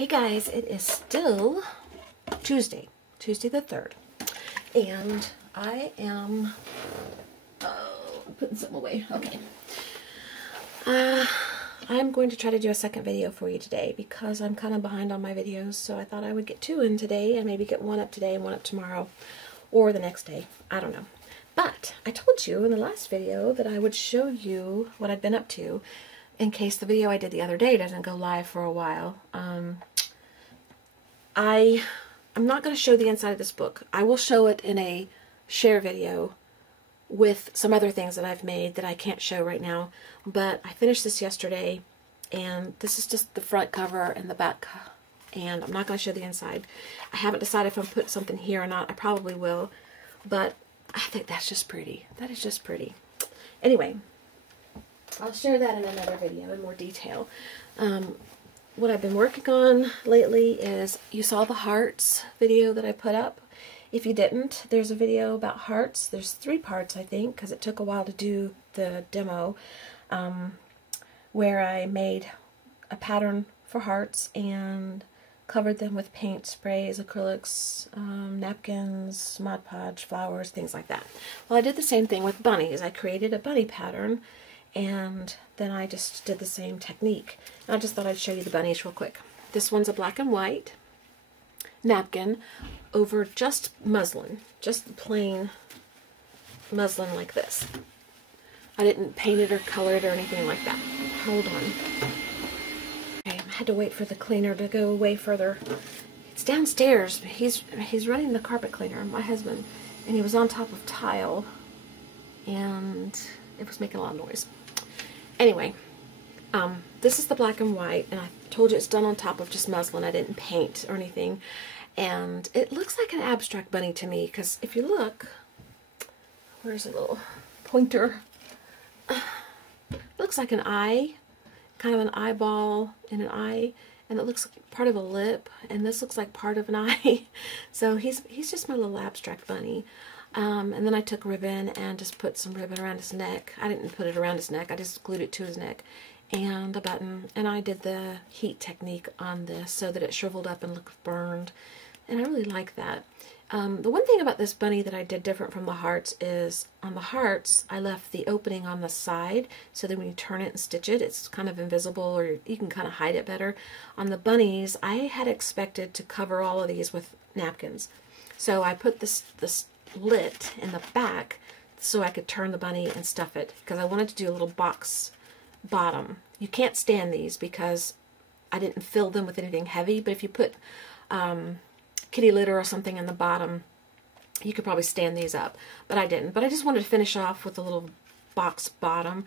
Hey guys, it is still Tuesday the 3rd, and I am putting something away. Okay. I'm going to try to do a second video for you today because I'm kind of behind on my videos, so I thought I would get 2 in today and maybe get 1 up today and 1 up tomorrow or the next day. I don't know. But I told you in the last video that I would show you what I'd been up to in case the video I did the other day doesn't go live for a while. I'm not going to show the inside of this book. I will show it in a share video with some other things that I've made that I can't show right now. But I finished this yesterday, and this is just the front cover and the back, and I'm not going to show the inside. I haven't decided if I'm putting something here or not. I probably will, but I think that's just pretty. That is just pretty. Anyway, I'll share that in another video in more detail. What I've been working on lately is, you saw the hearts video that I put up. If you didn't, there's a video about hearts. There's 3 parts, I think, because it took a while to do the demo, where I made a pattern for hearts and covered them with paint sprays, acrylics, napkins, Mod Podge, flowers, things like that. Well, I did the same thing with bunnies. I created a bunny pattern, and then I just did the same technique. And I just thought I'd show you the bunnies real quick. This one's a black and white napkin over just muslin, just plain muslin like this. I didn't paint it or color it or anything like that. Hold on. Okay, I had to wait for the cleaner to go way further. It's downstairs. He's running the carpet cleaner, my husband, and he was on top of tile, and it was making a lot of noise. Anyway, this is the black and white, and I told you it's done on top of just muslin. I didn't paint or anything. And it looks like an abstract bunny to me, because if you look, where's a little pointer? It looks like an eye, kind of an eyeball and an eye, and it looks like part of a lip, and this looks like part of an eye. So he's just my little abstract bunny. And then I took ribbon and just put some ribbon around his neck. I didn't put it around his neck, I just glued it to his neck, and a button. And I did the heat technique on this so that it shriveled up and looked burned, and I really like that. The one thing about this bunny that I did different from the hearts is, on the hearts I left the opening on the side so that when you turn it and stitch it, it's kind of invisible, or you can kind of hide it better. On the bunnies, I had expected to cover all of these with napkins, so I put this slit in the back so I could turn the bunny and stuff it, because I wanted to do a little box bottom. You can't stand these because I didn't fill them with anything heavy, but if you put kitty litter or something in the bottom, you could probably stand these up, but I didn't. But I just wanted to finish off with a little box bottom.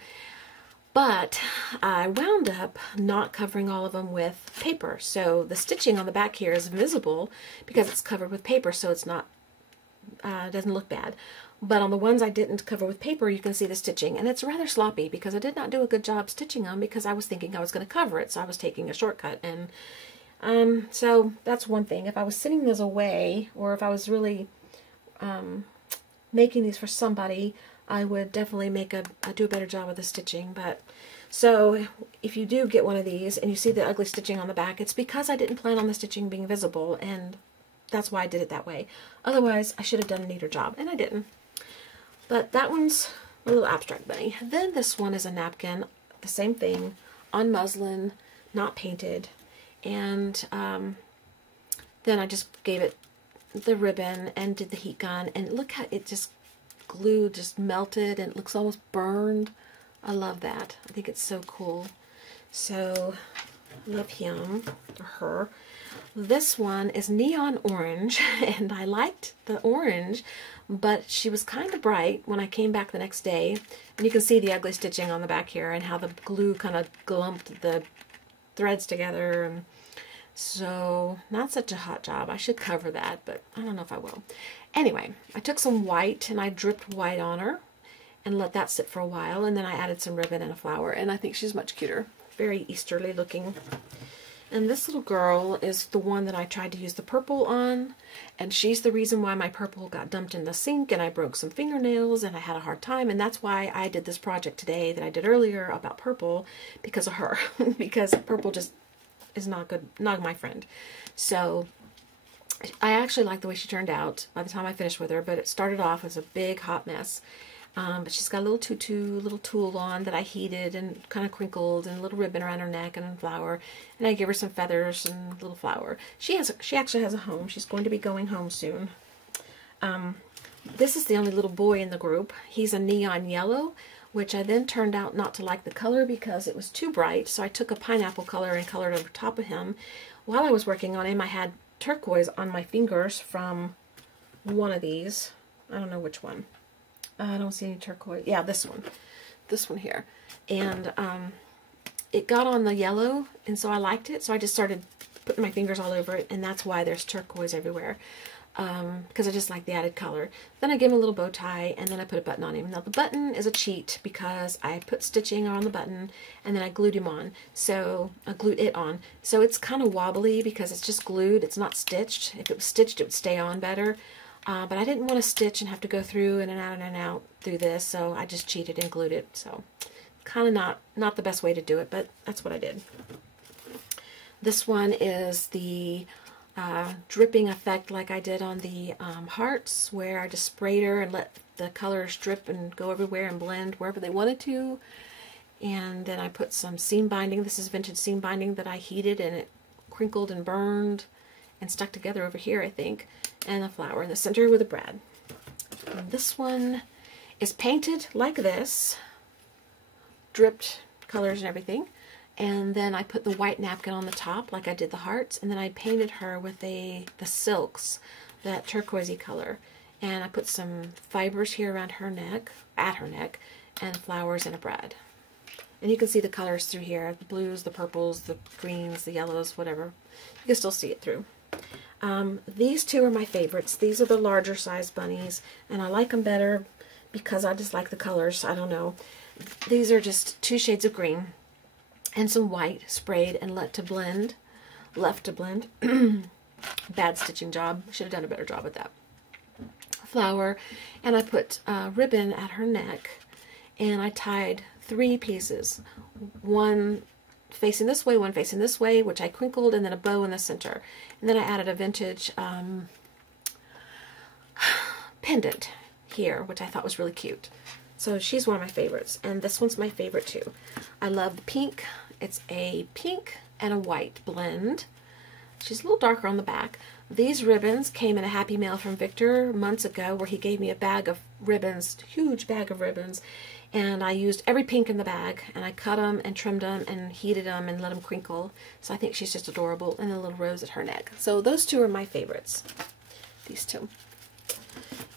But I wound up not covering all of them with paper, so the stitching on the back here is visible because it's covered with paper, so it's not doesn't look bad. But on the ones I didn't cover with paper, you can see the stitching, and it's rather sloppy because I did not do a good job stitching them, because I was thinking I was going to cover it, so I was taking a shortcut. And so that's one thing. If I was sending those away, or if I was really making these for somebody, I would definitely do a better job of the stitching. But so if you do get one of these and you see the ugly stitching on the back, it's because I didn't plan on the stitching being visible, and that's why I did it that way. Otherwise, I should have done a neater job, and I didn't. But that one's a little abstract bunny. Then this one is a napkin, the same thing, on muslin, not painted. And then I just gave it the ribbon and did the heat gun, and look how it just glued, just melted, and it looks almost burned. I love that. I think it's so cool. So, love him or her. This one is neon orange, and I liked the orange, but she was kind of bright when I came back the next day. And you can see the ugly stitching on the back here and how the glue kind of glumped the threads together. And so, not such a hot job. I should cover that, but I don't know if I will. Anyway, I took some white and I dripped white on her and let that sit for a while, and then I added some ribbon and a flower, and I think she's much cuter. Very Easterly looking. And this little girl is the one that I tried to use the purple on, and she's the reason why my purple got dumped in the sink, and I broke some fingernails, and I had a hard time, and that's why I did this project today that I did earlier about purple, because of her. Because purple just is not good, not my friend. So I actually like the way she turned out by the time I finished with her, but it started off as a big hot mess. But she's got a little tutu, little tulle on that I heated and kind of crinkled, and a little ribbon around her neck and a flower. And I give her some feathers and a little flower. She actually has a home. She's going to be going home soon. This is the only little boy in the group. He's a neon yellow, which I then turned out not to like the color because it was too bright. So I took a pineapple color and colored over top of him. While I was working on him, I had turquoise on my fingers from one of these. I don't know which one. I don't see any turquoise. Yeah, this one. This one here. And it got on the yellow, and so I liked it. So I just started putting my fingers all over it, and that's why there's turquoise everywhere. Because I just like the added color. Then I gave him a little bow tie, and then I put a button on him. Now the button is a cheat because I put stitching on the button, and then I glued him on. So I glued it on. So it's kind of wobbly because it's just glued. It's not stitched. If it was stitched, it would stay on better. But I didn't want to stitch and have to go through and out through this, so I just cheated and glued it. So kind of not the best way to do it, but that's what I did. This one is the dripping effect like I did on the hearts, where I just sprayed her and let the colors drip and go everywhere and blend wherever they wanted to. And then I put some seam binding. This is vintage seam binding that I heated, and it crinkled and burned and stuck together over here, I think. And a flower in the center with a brad. And this one is painted like this, dripped colors and everything. And then I put the white napkin on the top like I did the hearts, and then I painted her with the silks, that turquoisey color. And I put some fibers here around her neck, at her neck, and flowers and a brad. And you can see the colors through here, the blues, the purples, the greens, the yellows, whatever. You can still see it through. These two are my favorites. These are the larger size bunnies, and I like them better because I just like the colors. I don't know. These are just 2 shades of green and some white sprayed and left to blend. Bad stitching job. Should have done a better job with that. Flower, and I put ribbon at her neck, and I tied 3 pieces. One facing this way, one facing this way, which I crinkled, and then a bow in the center. And then I added a vintage pendant here, which I thought was really cute. So she's one of my favorites, and this one's my favorite too. I love the pink. It's a pink and a white blend. She's a little darker on the back. These ribbons came in a Happy Mail from Victor months ago, where he gave me a bag of ribbons, huge bag of ribbons, and I used every pink in the bag, and I cut them and trimmed them and heated them and let them crinkle. So I think she's just adorable, and a little rose at her neck. So those two are my favorites, these two.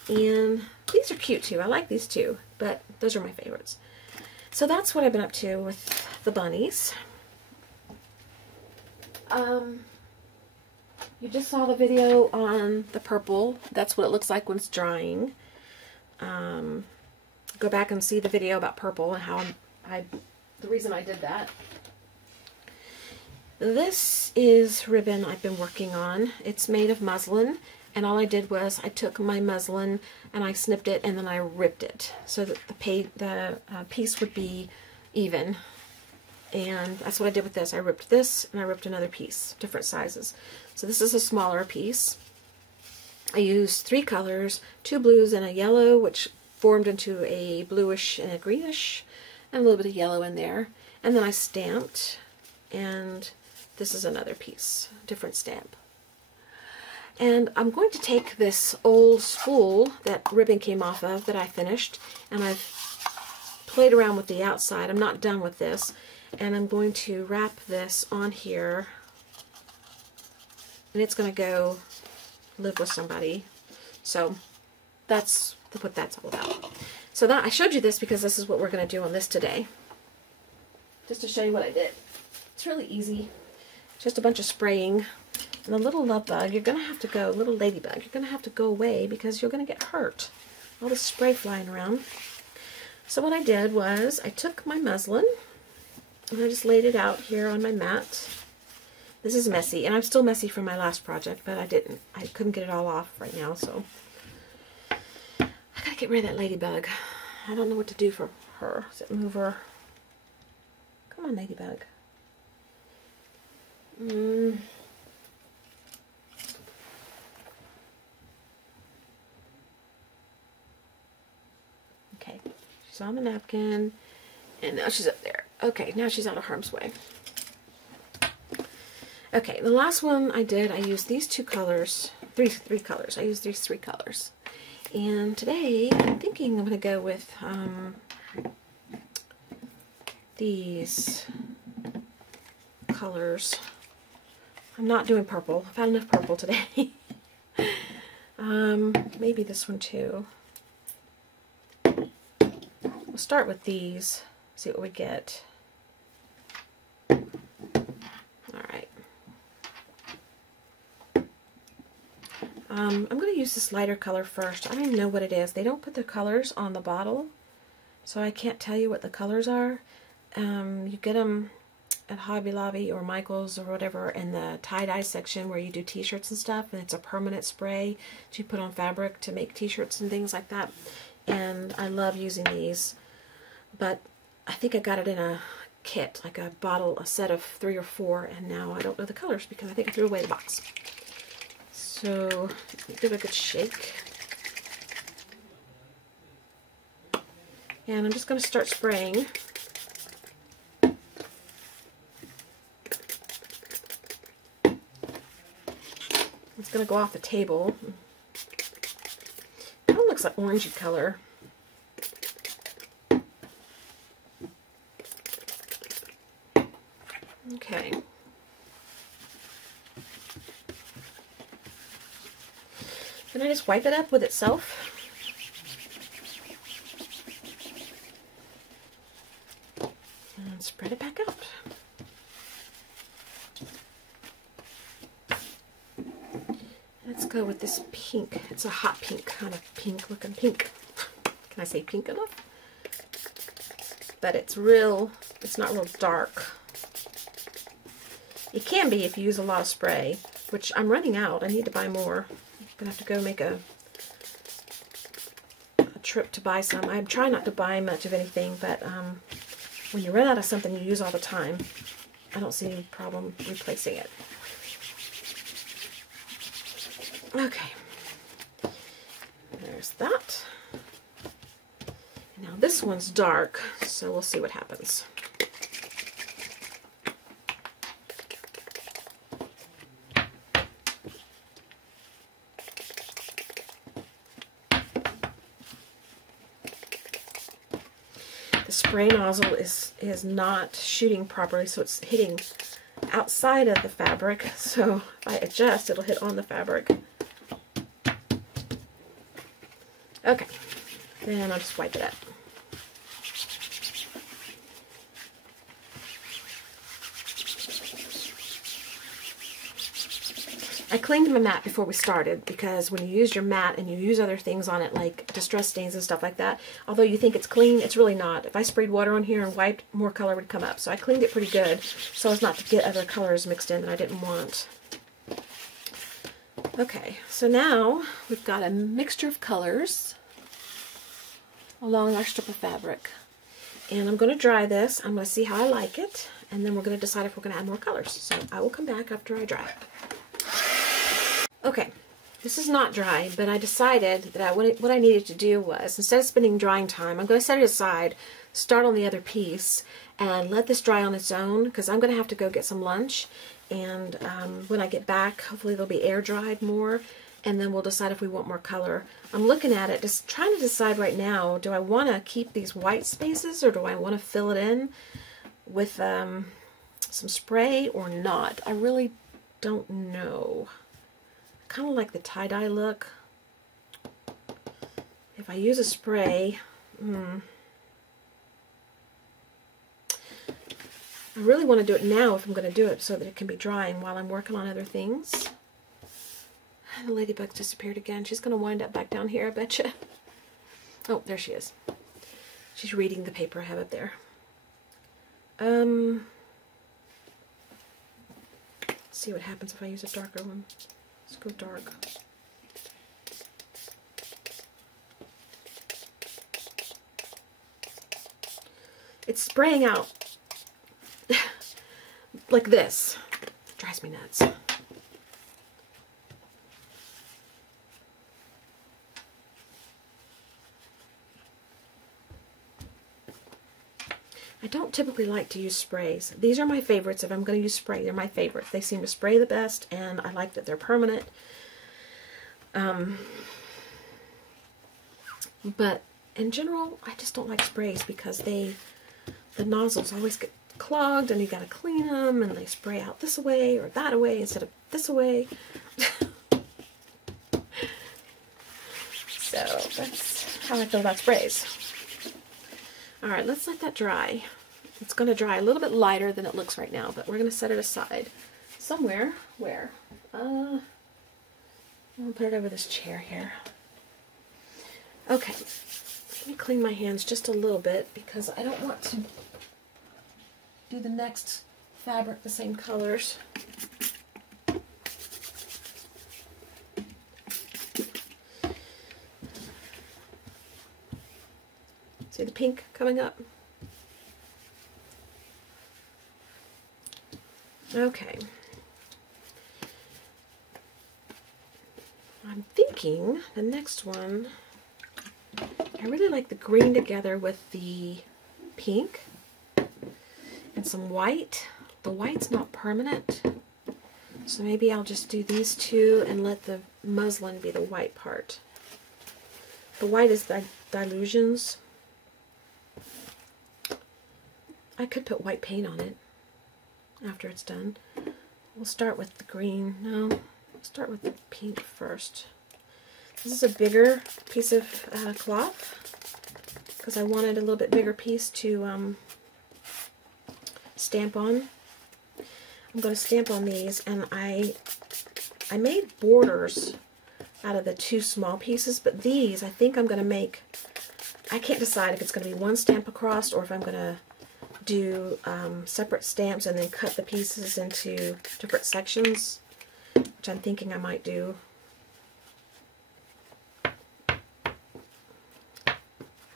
And these are cute too. I like these two, but those are my favorites. So that's what I've been up to with the bunnies. You just saw the video on the purple. That's what it looks like when it's drying. Go back and see the video about purple and how the reason I did that. This is ribbon I've been working on. It's made of muslin, and all I did was I took my muslin and I snipped it, and then I ripped it so that the piece would be even. And that's what I did with this. I ripped this, and I ripped another piece, different sizes. So this is a smaller piece. I used 3 colors, 2 blues and a yellow, which formed into a bluish and a greenish, and a little bit of yellow in there. And then I stamped, and this is another piece, different stamp. And I'm going to take this old spool that ribbon came off of that I finished, and I've played around with the outside. I'm not done with this. And I'm going to wrap this on here, and it's going to go live with somebody. So that's what that's all about. So that I showed you this because this is what we're going to do on this today. Just to show you what I did. It's really easy. Just a bunch of spraying. And the little love bug, you're going to have to go, little ladybug, you're going to have to go away because you're going to get hurt. All this spray flying around. So what I did was I took my muslin, and I just laid it out here on my mat. This is messy, and I'm still messy from my last project, but I couldn't get it all off right now, so I gotta get rid of that ladybug. I don't know what to do for her. Does it move her? Come on, ladybug. Okay, she's on the napkin, and now she's up there. Okay, now she's out of harm's way. Okay, the last one I did, I used these two colors, three colors. I used these three colors. And today, I'm thinking I'm going to go with these colors. I'm not doing purple. I've had enough purple today. Maybe this one too. We'll start with these, see what we get. Alright. I'm going to use this lighter color first. I don't even know what it is. They don't put the colors on the bottle, so I can't tell you what the colors are. You get them at Hobby Lobby or Michael's or whatever in the tie-dye section where you do t-shirts and stuff, and it's a permanent spray that you put on fabric to make t-shirts and things like that. And I love using these, but I think I got it in a kit, like a bottle, a set of 3 or 4, and now I don't know the colors because I think I threw away the box. So give it a good shake. And I'm just going to start spraying. It's going to go off the table. It looks like orangey color. Okay. Can I just wipe it up with itself? And spread it back out. Let's go with this pink. It's a hot pink, kind of pink looking pink. Can I say pink enough? But it's not real dark. It can be if you use a lot of spray, which I'm running out. I need to buy more. I'm going to have to go make a trip to buy some. I try not to buy much of anything, but when you run out of something you use all the time, I don't see any problem replacing it. Okay, there's that. Now this one's dark, so we'll see what happens. The spray nozzle is not shooting properly, so it's hitting outside of the fabric. So if I adjust, it'll hit on the fabric. Okay, then I'll just wipe it up. I cleaned my mat before we started because when you use your mat and you use other things on it like distress stains and stuff like that, although you think it's clean, it's really not. If I sprayed water on here and wiped, more color would come up. So I cleaned it pretty good so as not to get other colors mixed in that I didn't want. Okay, so now we've got a mixture of colors along our strip of fabric. And I'm going to dry this. I'm going to see how I like it, and then we're going to decide if we're going to add more colors. So I will come back after I dry it. Okay, this is not dry, but I decided that what I needed to do was, instead of spending drying time, I'm going to set it aside, start on the other piece, and let this dry on its own, because I'm going to have to go get some lunch. And when I get back, hopefully they'll be air dried more, and then we'll decide if we want more color. I'm looking at it, just trying to decide right now, do I want to keep these white spaces, or do I want to fill it in with some spray or not? I really don't know. I kind of like the tie-dye look. If I use a spray, I really want to do it now if I'm going to do it so that it can be drying while I'm working on other things. The ladybug's disappeared again. She's going to wind up back down here, I betcha. Oh, there she is. She's reading the paper I have up there. Let's see what happens if I use a darker one. Let's go dark. It's spraying out like this. drives me nuts. I don't typically like to use sprays. These are my favorites. If I'm going to use spray, they're my favorites. They seem to spray the best, and I like that they're permanent. But in general, I just don't like sprays because the nozzles always get clogged, and you got to clean them, and they spray out this way or that way instead of this way. So that's how I feel about sprays. All right, let's let that dry. It's going to dry a little bit lighter than it looks right now, but we're going to set it aside somewhere. Where? I'm going to put it over this chair here. Okay, let me clean my hands just a little bit because I don't want to do the next fabric the same colors. See the pink coming up? Okay. I'm thinking the next one, I really like the green together with the pink and some white. The white's not permanent, so maybe I'll just do these two and let the muslin be the white part. The white is the dilutions. I could put white paint on it after it's done. We'll start with the green. No, we'll start with the pink first. This is a bigger piece of cloth because I wanted a little bit bigger piece to stamp on. I'm going to stamp on these, and I made borders out of the two small pieces, but these I think I'm going to make, I can't decide if it's going to be one stamp across or if I'm going to do separate stamps and then cut the pieces into different sections, which I'm thinking I might do. I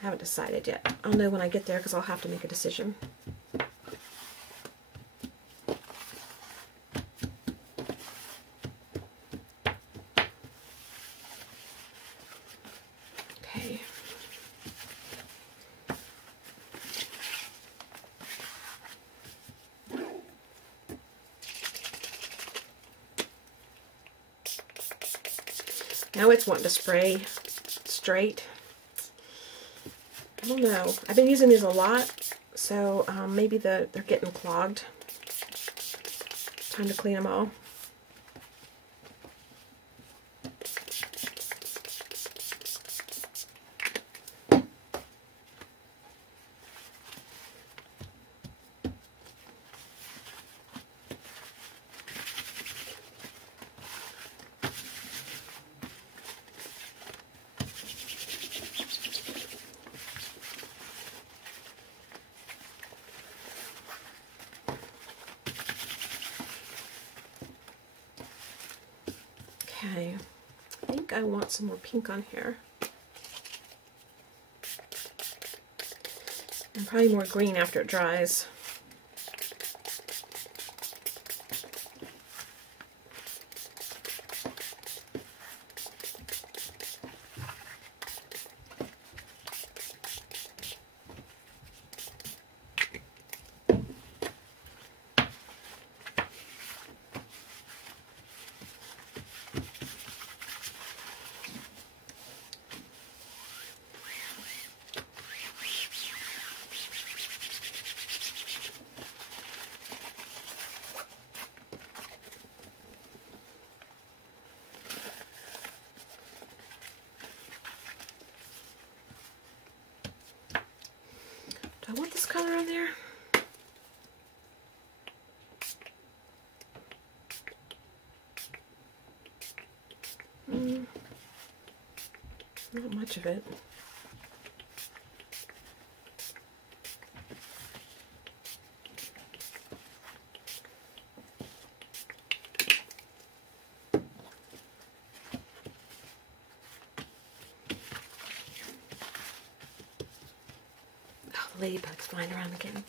haven't decided yet. I'll know when I get there because I'll have to make a decision. Okay. Now it's wanting to spray straight. I don't know. I've been using these a lot, so maybe they're getting clogged. Time to clean them all. Okay, I think I want some more pink on here. And probably more green after it dries. I want this color on there. Not much of it. Ladybug's flying around again.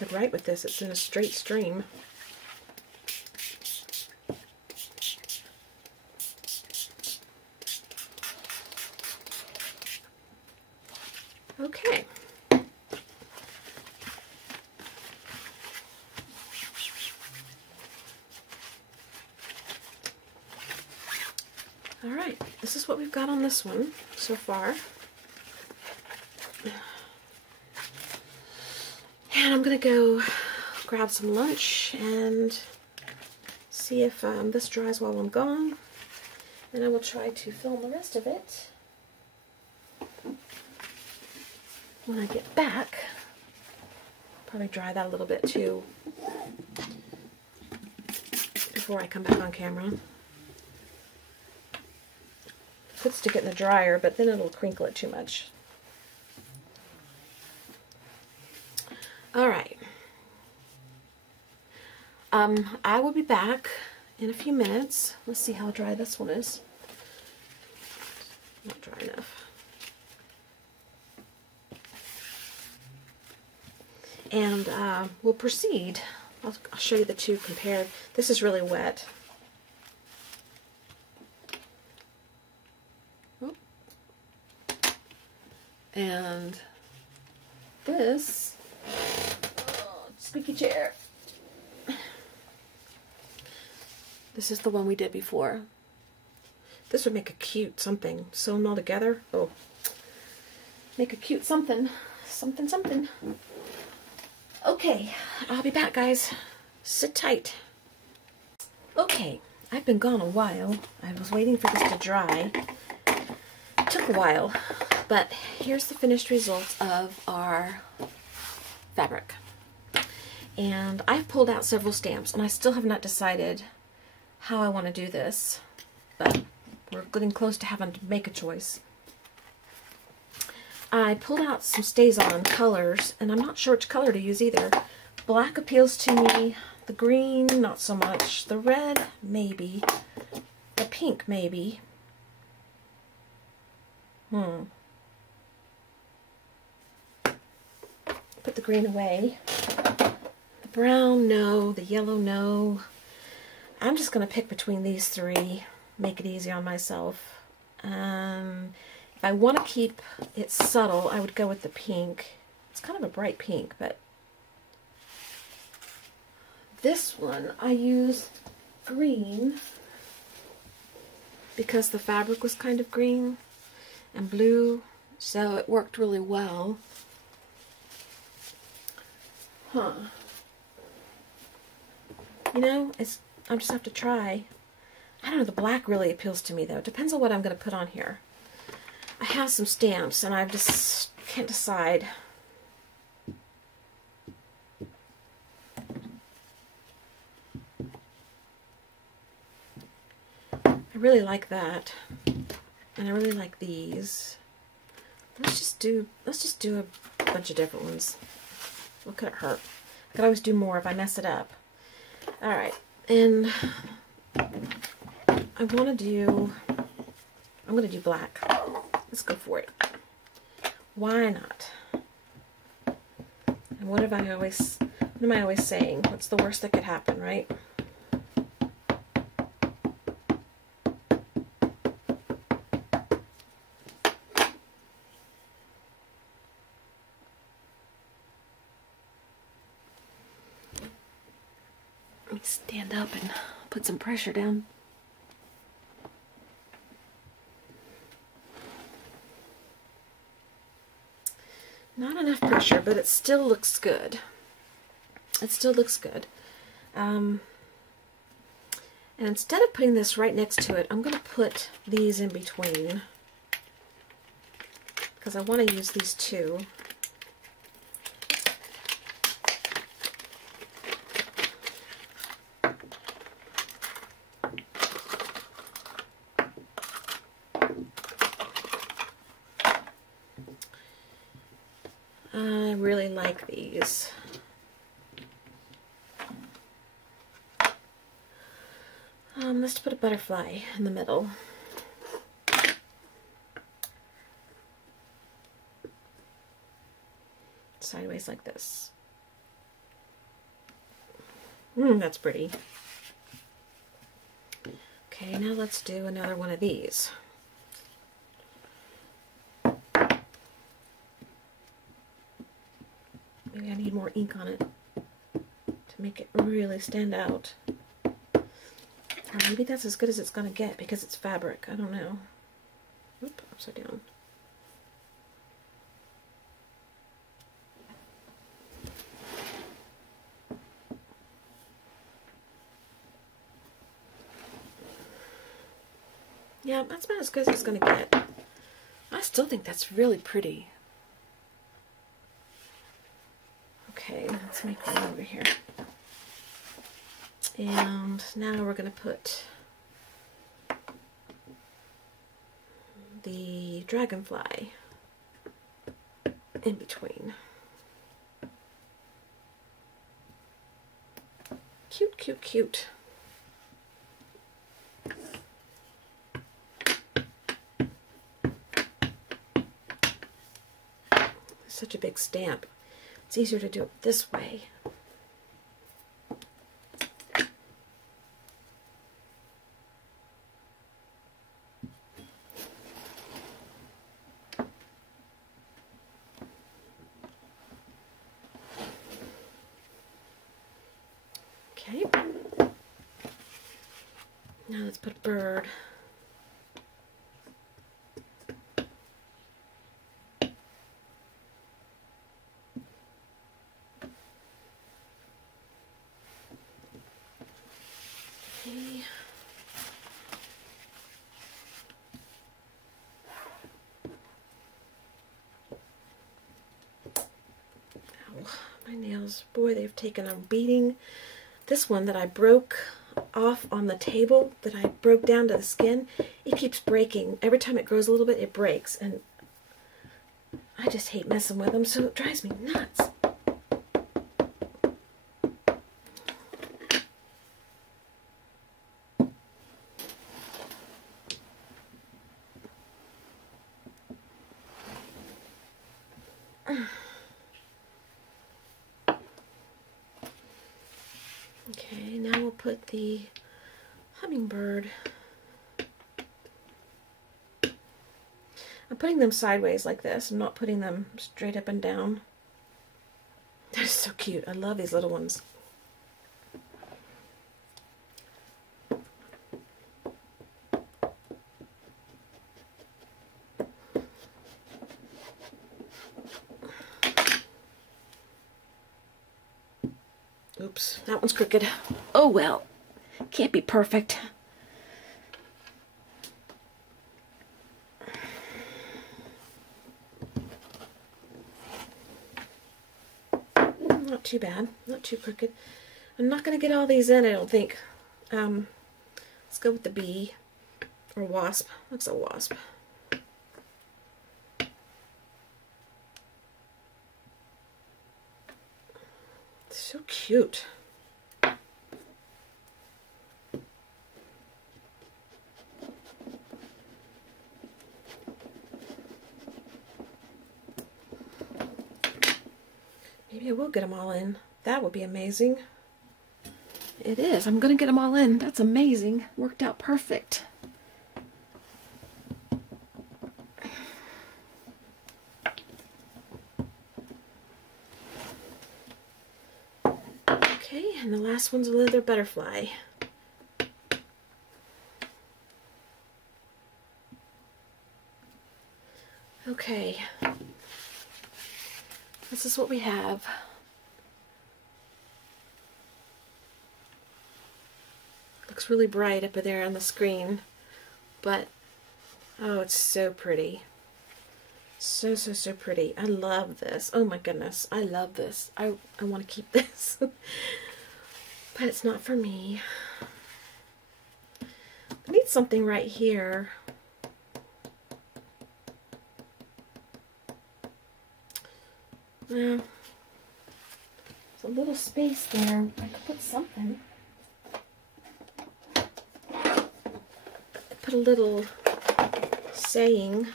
could write with this. It's in a straight stream. Okay. All right, this is what we've got on this one so far. And I'm going to go grab some lunch and see if this dries while I'm gone. And I will try to film the rest of it when I get back. Probably dry that a little bit too before I come back on camera. Could stick it in the dryer, but then it'll crinkle it too much. All right. I will be back in a few minutes. Let's see how dry this one is. Not dry enough. And we'll proceed. I'll show you the two compared. This is really wet. And this, squeaky chair. This is the one we did before. This would make a cute something. Sew them all together. Oh, make a cute something. Something. Okay, I'll be back, guys. Sit tight. Okay, I've been gone a while. I was waiting for this to dry. It took a while. But here's the finished result of our fabric. And I've pulled out several stamps, and I still have not decided how I want to do this. But we're getting close to having to make a choice. I pulled out some StazOn colors, and I'm not sure which color to use either. Black appeals to me. The green, not so much. The red, maybe. The pink, maybe. Put the green away. The brown, no. The yellow, no. I'm just going to pick between these three, make it easy on myself. If I want to keep it subtle, I would go with the pink. It's kind of a bright pink, but this one I use green because the fabric was kind of green and blue, so it worked really well. You know, I just have to try. I don't know, the black really appeals to me though. It depends on what I'm going to put on here. I have some stamps and I just can't decide. I really like that. And I really like these. Let's just do a bunch of different ones. What could it hurt? I could always do more if I mess it up. Alright, and I'm gonna do black. Let's go for it. Why not? And what am I always saying? What's the worst that could happen, right? Let me stand up and put some pressure down. Not enough pressure, but it still looks good. It still looks good. And instead of putting this right next to it, I'm going to put these in between because I want to use these two. I really like these. Let's put a butterfly in the middle. Sideways like this. That's pretty. Okay, now let's do another one of these. Maybe I need more ink on it to make it really stand out. Or maybe that's as good as it's going to get because it's fabric. I don't know. Oop, upside down. Yeah, that's about as good as it's going to get. I still think that's really pretty. Okay, let's make one over here. And now we're going to put the dragonfly in between. Cute, cute, cute. Such a big stamp. It's easier to do it this way. Okay. Now let's put a bird. Okay. Ow, my nails, boy, they've taken a beating. This one that I broke off on the table, that I broke down to the skin, it keeps breaking. Every time it grows a little bit, it breaks, and I just hate messing with them, so it drives me nuts. Okay, now we'll put the hummingbird. I'm putting them sideways like this. I'm not putting them straight up and down. They're so cute. I love these little ones. Oops, that one's crooked. Oh well, can't be perfect. Not too bad, not too crooked. I'm not going to get all these in, I don't think. Let's go with the bee, or wasp. Looks like a wasp. So cute. Maybe I will get them all in. That would be amazing. It is. I'm going to get them all in. That's amazing. Worked out perfect. Okay, and the last one's a leather butterfly. Okay. This is what we have. Looks really bright up there on the screen, but oh, it's so pretty. So, so, so pretty. I love this. Oh my goodness, I love this. I want to keep this. But it's not for me. I need something right here. Well, there's a little space there. I could put something. Put a little saying.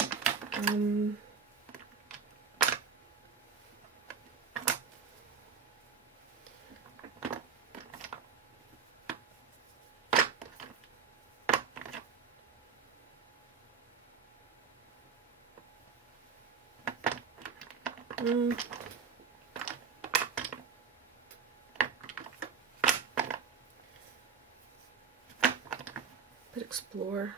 But explore.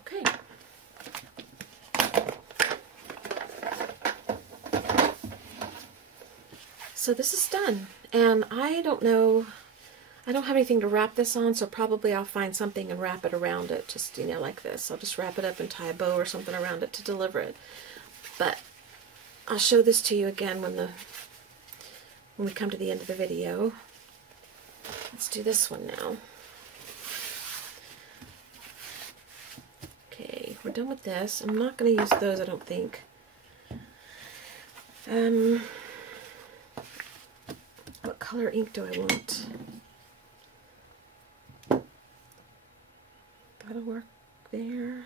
Okay. So this is done, and I don't know, I don't have anything to wrap this on, so probably I'll find something and wrap it around it, just, you know, like this. I'll just wrap it up and tie a bow or something around it to deliver it. But I'll show this to you again when we come to the end of the video. Let's do this one now. Okay, we're done with this. I'm not going to use those, I don't think. What color ink do I want? That'll work there.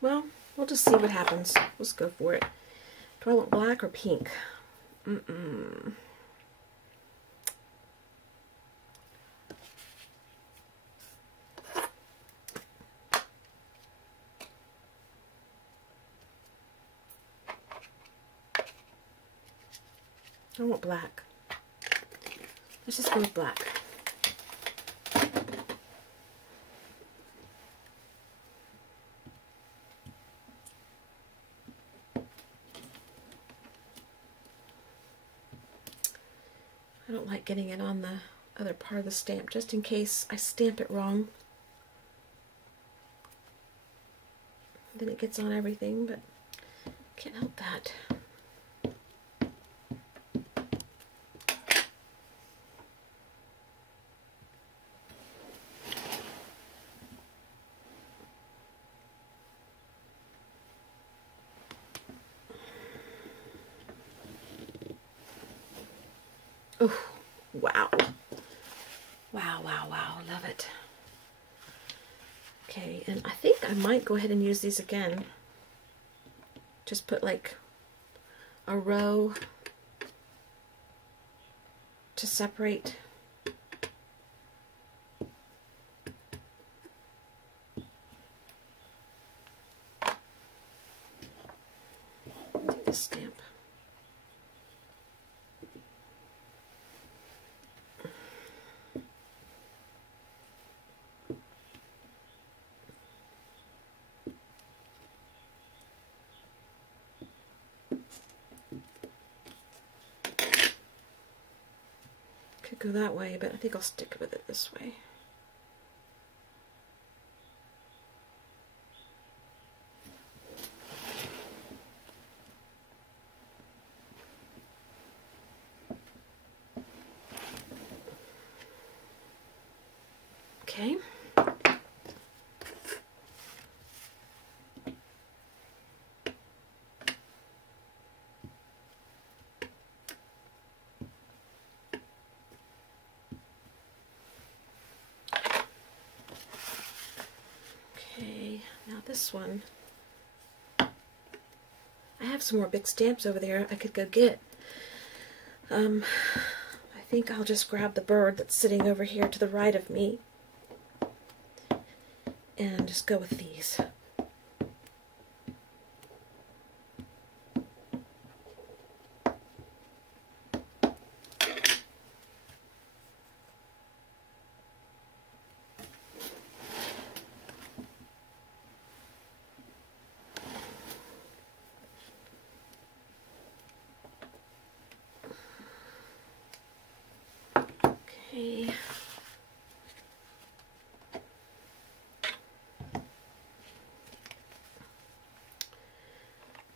Well, we'll just see what happens. Let's go for it. Do I want black or pink? I want black. Let's just go with black. I don't like getting it on the other part of the stamp, just in case I stamp it wrong. Then it gets on everything, but can't help that. Oh, wow. Wow, wow, wow. Love it. Okay, and I think I might go ahead and use these again. Just put like a row to separate. Do this stamp. Could go that way, but I think I'll stick with it this way. Okay. Okay, now this one. I have some more big stamps over there I could go get. I think I'll just grab the bird that's sitting over here to the right of me and just go with these. Okay.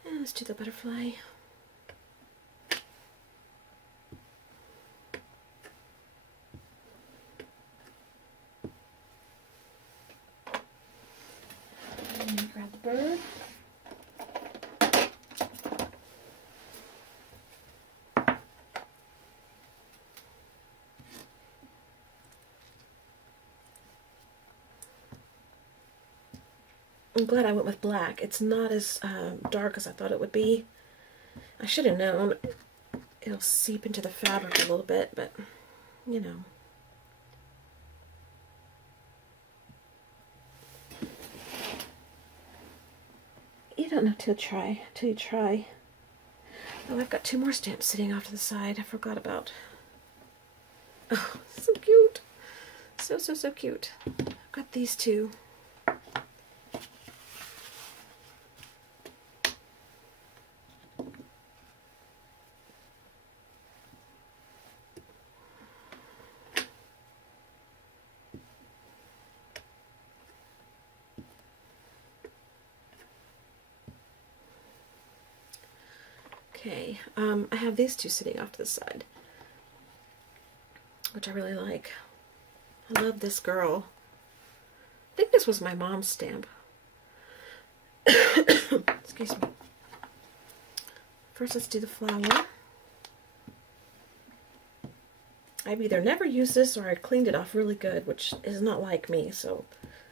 And let's do the butterfly. And grab the bird. I'm glad I went with black. It's not as dark as I thought it would be. I should have known it'll seep into the fabric a little bit, but you know. You don't know till you try. Oh, I've got 2 more stamps sitting off to the side I forgot about. Oh, so cute. So, so, so cute. I've got these 2. Okay, I have these 2 sitting off to the side, which I really like. I love this girl. I think this was my mom's stamp. Excuse me. First, let's do the flower. I've either never used this or I cleaned it off really good, which is not like me, so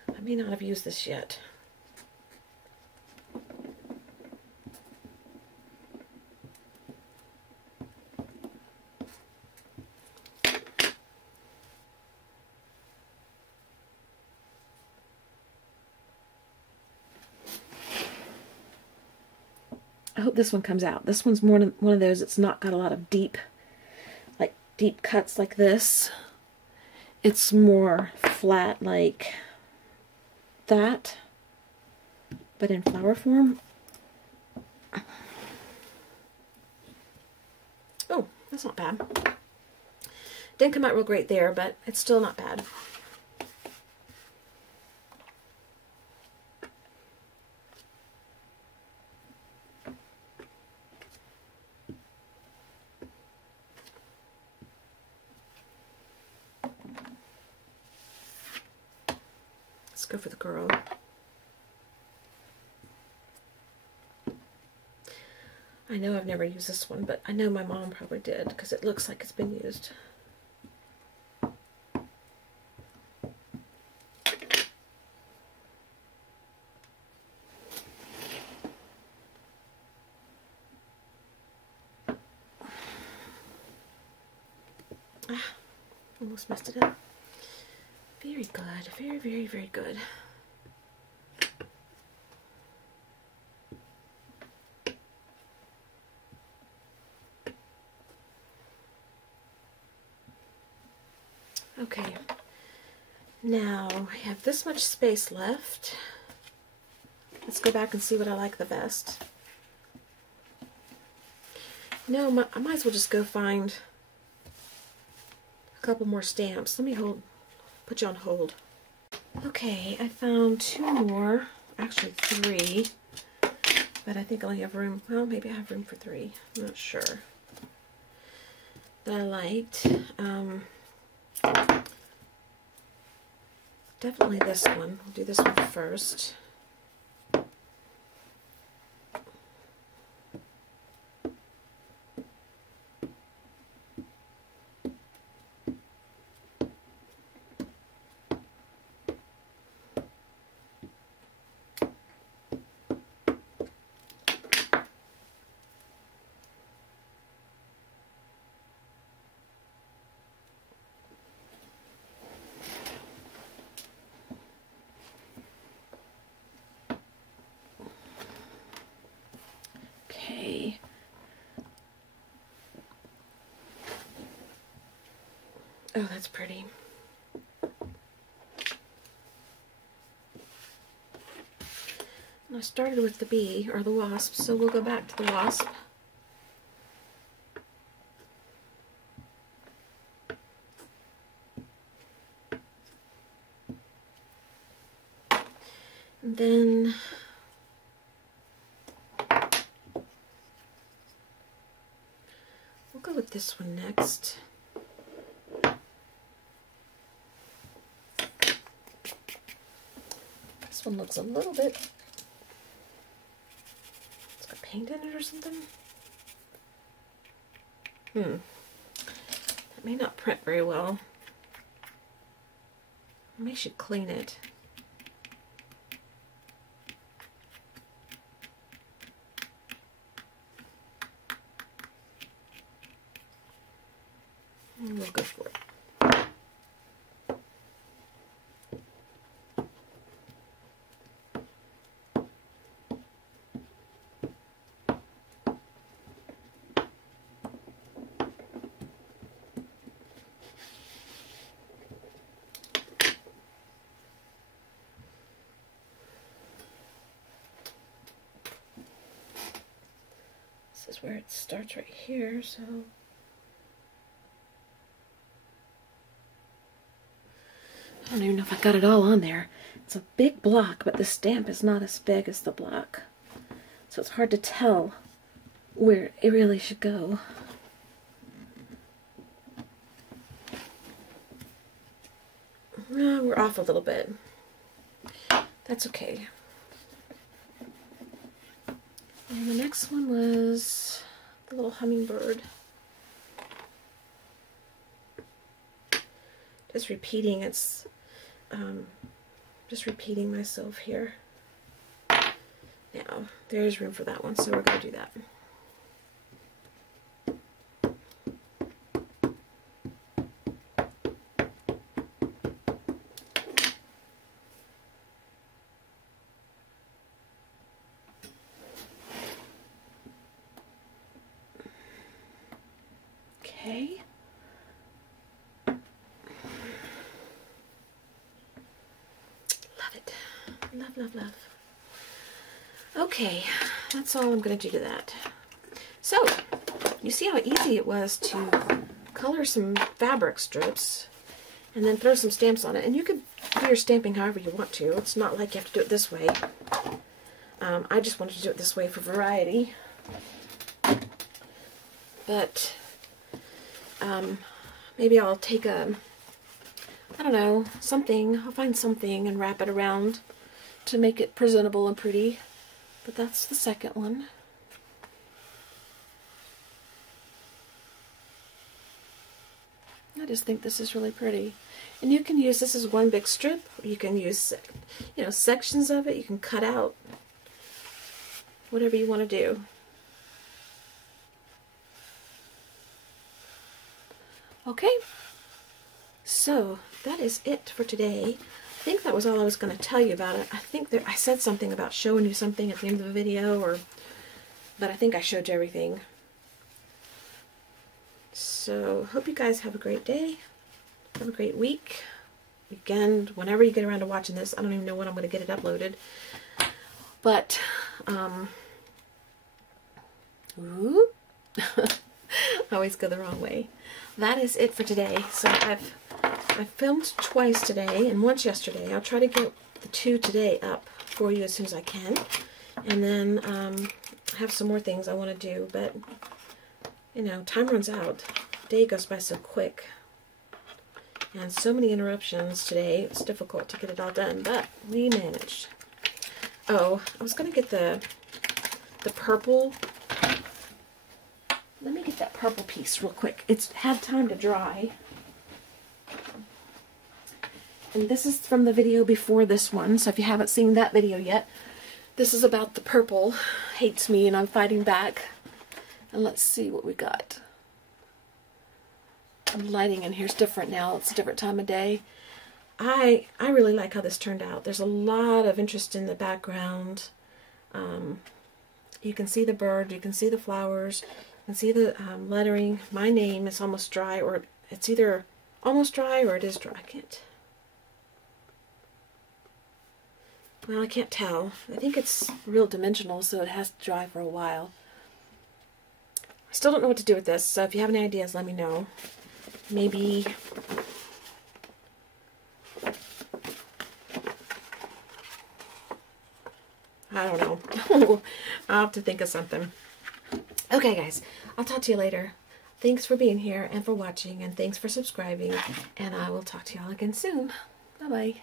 I may not have used this yet. I hope this one comes out. This one's more one of those, it's not got a lot of deep cuts like this. It's more flat like that, but in flower form. Oh, that's not bad. Didn't come out real great there, but it's still not bad. Let's go for the girl. I know I've never used this one, but I know my mom probably did because it looks like it's been used. Ah, almost messed it up. Very good. Very, very, very good. Okay. Now, I have this much space left. Let's go back and see what I like the best. No, I might as well just go find a couple more stamps. Let me put you on hold. Okay, I found 2 more, actually 3, but I think I only have room, well, maybe I have room for 3, I'm not sure, that I liked. Definitely this one. We'll do this one first. Okay. Oh, that's pretty. And I started with the bee, or the wasp, so we'll go back to the wasp. And then we'll go with this one next. This one looks a little bit, it's got paint in it or something. That may not print very well. I may should clean it. And we'll go for it. This is where it starts right here, so I don't even know if I got it all on there. It's a big block, but the stamp is not as big as the block, so it's hard to tell where it really should go. We're off a little bit. That's okay. And the next one was the little hummingbird. Just repeating, it's just repeating myself here. Now, there's room for that one, so we're going to do that. Okay. Love it. Love, love, love. Okay, that's all I'm going to do to that. So, you see how easy it was to color some fabric strips and then throw some stamps on it. And you could do your stamping however you want to. It's not like you have to do it this way. I just wanted to do it this way for variety. But maybe I'll take a, I don't know, something. I'll find something and wrap it around to make it presentable and pretty. But that's the second one. I just think this is really pretty. And you can use this as one big strip. Or you can use, you know, sections of it. You can cut out whatever you want to do. Okay, so that is it for today. I think that was all I was going to tell you about it. I think I said something about showing you something at the end of the video, but I think I showed you everything. So, hope you guys have a great day. Have a great week, weekend, whenever you get around to watching this. I don't even know when I'm going to get it uploaded. But, ooh, I always go the wrong way. That is it for today. So I've filmed twice today and once yesterday. I'll try to get the 2 today up for you as soon as I can. And then I have some more things I want to do. But, you know, time runs out. Day goes by so quick. And so many interruptions today. It's difficult to get it all done. But we managed. Oh, I was going to get the purple. Let me get that purple piece real quick. It's had time to dry. And this is from the video before this one, so if you haven't seen that video yet, this is about the purple. Hates me and I'm fighting back. And let's see what we got. The lighting in here is different now. It's a different time of day. I really like how this turned out. There's a lot of interest in the background. You can see the bird, you can see the flowers. You can see the lettering. My name is almost dry, or it's either almost dry or it is dry. I can't. Well, I can't tell. I think it's real dimensional, so it has to dry for a while. I still don't know what to do with this, so if you have any ideas, let me know. Maybe I don't know. I'll have to think of something. Okay, guys, I'll talk to you later. Thanks for being here and for watching, and thanks for subscribing, and I will talk to y'all again soon. Bye-bye.